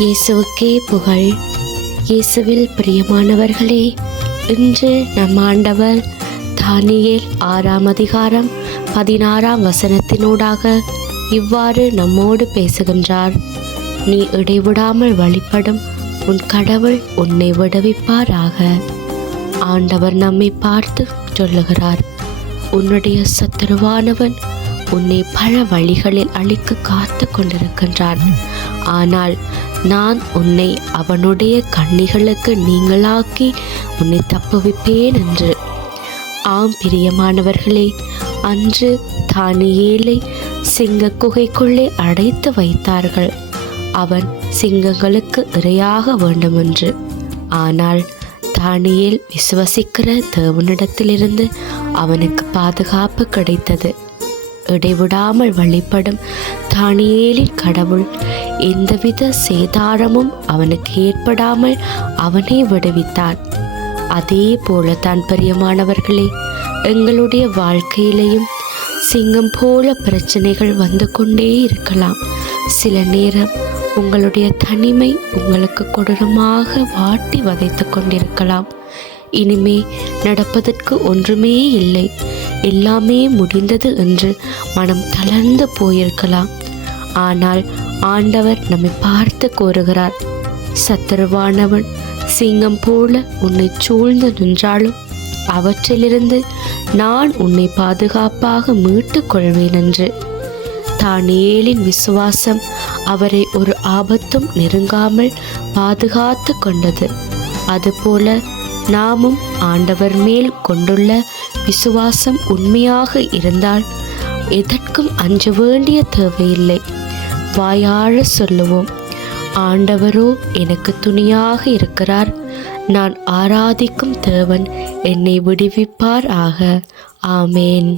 இயேசுவுக்கே புகழ். இயேசுவில் பிரியமானவர்களே, இன்று நம் ஆண்டவர் தானியேல் 6ஆம் அதிகாரம் 16ஆம் வசனத்தினூடாக இவ்வாறு நம்மோடு பேசுகின்றார். நீ இடைவிடாமல் வழிபடும் உன் கடவுள் உன்னை விடுவிப்பாராக. ஆண்டவர் நம்மை பார்த்து சொல்லுகிறார், உன்னுடைய சத்துருவானவன் உன்னை பல வழிகளில் அழிக்க காத்து கொண்டிருக்கின்றான். ஆனால் நான் உன்னை அவனுடைய கண்ணிகளுக்கு நீங்களாக்கி உன்னை தப்புவிப்பேன் என்று. ஆம் பிரியமானவர்களே, அன்று தானியேலை சிங்க குகைக்குள்ளே அடைத்து வைத்தார்கள், அவன் சிங்கங்களுக்கு இரையாக வேண்டுமென்று. ஆனால் தானியேல் விசுவசிக்கிற தேவனிடத்திலிருந்து அவனுக்கு பாதுகாப்பு கிடைத்தது. இடைவிடாமல் வழிபடும் தானியேலின் கடவுள் எந்தவித சேதாரமும் அவனுக்கு ஏற்படாமல் அவனை விடுவித்தார். அதே போல தான் பிரியமானவர்களே, எங்களுடைய வாழ்க்கையிலையும் சிங்கம் போல பிரச்சனைகள் வந்து கொண்டே இருக்கலாம். சில நேரம் உங்களுடைய தனிமை உங்களுக்கு கொடூரமாக வாட்டி வதைத்து கொண்டிருக்கலாம். இனிமே நடப்பதற்கு ஒன்றுமே இல்லை, எல்லாமே முடிந்தது என்று மனம் தளர்ந்து போயிருக்கலாம். ஆனால் ஆண்டவர் நம்மை பார்த்து கூறுகிறார், சத்துருவானவன் சிங்கம் போல உன்னை சூழ்ந்து நின்றாலும் அவற்றிலிருந்து நான் உன்னை பாதுகாப்பாக மீட்டுக் கொள்வேன் என்று. தானியேலின் விசுவாசம் அவரை ஒரு ஆபத்தும் நெருங்காமல் பாதுகாத்து கொண்டது. அதுபோல நாமும் ஆண்டவர் மேல் கொண்டுள்ள விசுவாசம் உண்மையாக இருந்தால் எதற்கும் அஞ்ச வேண்டிய தேவையில்லை. வாயார சொல்லுவோம், ஆண்டவரோ எனக்கு துணையாக இருக்கிறார், நான் ஆராதிக்கும் தேவன் என்னை விடுவிப்பார் ஆக. ஆமேன்.